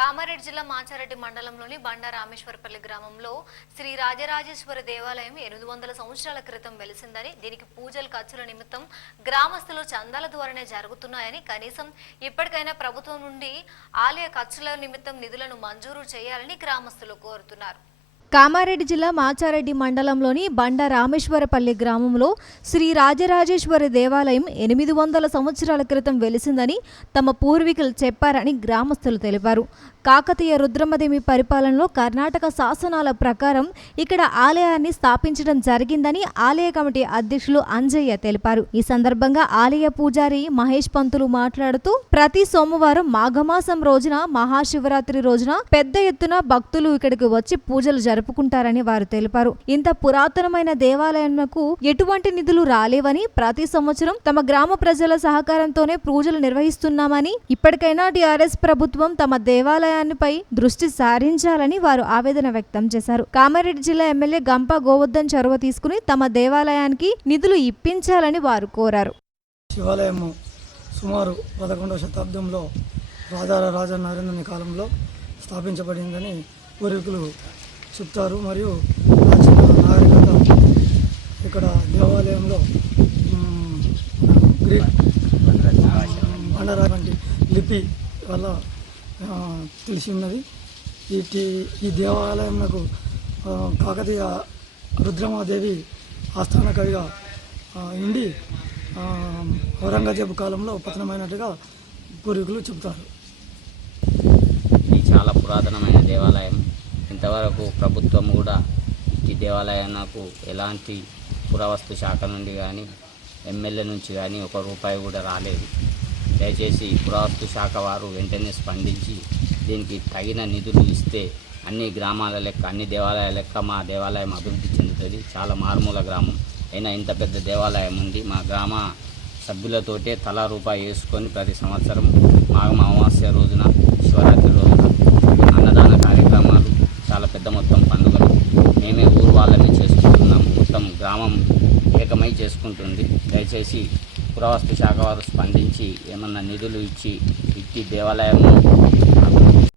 కామారెడ్డి జిల్లా మాచారెడ్డి మండలంలోని బండ రామేశ్వరపల్లి గ్రామంలో శ్రీ రాజరాజేశ్వరి దేవాలయం 800 సంవత్సరాల క్రితం వెలిసిందని, దీనికి పూజలు ఖర్చుల నిమిత్తం గ్రామస్తులు చందాల ద్వారానే జరుగుతున్నాయని, కనీసం ఇప్పటికైనా ప్రభుత్వం నుండి ఆలయ ఖర్చుల నిమిత్తం నిధులను మంజూరు చేయాలని గ్రామస్తులు కోరుతున్నారు. కామారెడ్డి జిల్లా మాచారెడ్డి మండలంలోని బండ రామేశ్వరపల్లి గ్రామంలో శ్రీ రాజరాజేశ్వరి దేవాలయం 800 సంవత్సరాల క్రితం వెలిసిందని తమ పూర్వీకులు చెప్పారని గ్రామస్తులు తెలిపారు. కాకతీయ రుద్రమదేవి పరిపాలనలో కర్ణాటక శాసనాల ప్రకారం ఇక్కడ ఆలయాన్ని స్థాపించడం జరిగిందని ఆలయ కమిటీ అధ్యక్షులు అంజయ్య తెలిపారు. ఈ సందర్భంగా ఆలయ పూజారి మహేష్ పంతులు మాట్లాడుతూ, ప్రతి సోమవారం మాఘమాసం రోజున మహాశివరాత్రి రోజున పెద్ద ఎత్తున భక్తులు ఇక్కడికి వచ్చి పూజలు జరుపుకుంటారని వారు తెలిపారు. ఇంత పురాతనమైన దేవాలయంకు ఎటువంటి నిధులు రాలేవని, ప్రతి సంవత్సరం తమ గ్రామ ప్రజల సహకారంతోనే పూజలు నిర్వహిస్తున్నామని, ఇప్పటికైనా టీఆర్ఎస్ ప్రభుత్వం తమ దేవాలయాన్నిపై దృష్టి సారించాలని వారు ఆవేదన వ్యక్తం చేశారు. కామారెడ్డి జిల్లా ఎమ్మెల్యే గంప గోవర్ధన్ చొరవ తీసుకుని తమ దేవాలయానికి నిధులు ఇప్పించాలని వారు కోరారు. శివాలయము సుమారు 11వ శతాబ్దంలో రాజా నరేంద్రుని కాలంలో స్థాపించబడిందని పూర్వీకులు చెప్తారు. మరియు ప్రాచీన నాగరికత ఇక్కడ దేవాలయంలో గ్రీక్ బండరా వంటి లిపి వల్ల తెలిసి ఉన్నది. ఈ దేవాలయంకు కాకతీయ రుద్రమాదేవి ఆస్థాన కవిగా ఉండి ఔరంగజేబు కాలంలో పతనమైనట్టుగా పూర్వీకులు చెబుతారు. ఇది చాలా పురాతనమైన దేవాలయం. ఇంతవరకు ప్రభుత్వం కూడా ఈ దేవాలయానికి ఎలాంటి పురావస్తు శాఖ నుండి కానీ ఎమ్మెల్యే నుంచి కానీ ₹1 కూడా రాలేదు. దయచేసి పురావస్తు శాఖ వారు వెంటనే స్పందించి దీనికి తగిన నిధులు ఇస్తే అన్ని గ్రామాల లెక్క, అన్ని దేవాలయాల లెక్క మా దేవాలయం అభివృద్ధి చెందుతుంది. చాలా మారుమూల గ్రామం అయినా ఇంత పెద్ద దేవాలయం ఉంది. మా గ్రామ సభ్యులతోటే తలా ₹1 వేసుకొని ప్రతి సంవత్సరం మాఘ అమావాస్య రోజున, శివరాత్రి రోజున అన్నదాన కార్యక్రమాలు, చాలా పెద్ద మొత్తం పండుగలు మేమే ఊరు వాళ్ళని చేసుకుంటున్నాము. మొత్తం గ్రామం ఏకమై చేసుకుంటుంది. దయచేసి పురావస్తు శాఖ వారు స్పందించి ఏమన్నా నిధులు ఇచ్చి దేవాలయం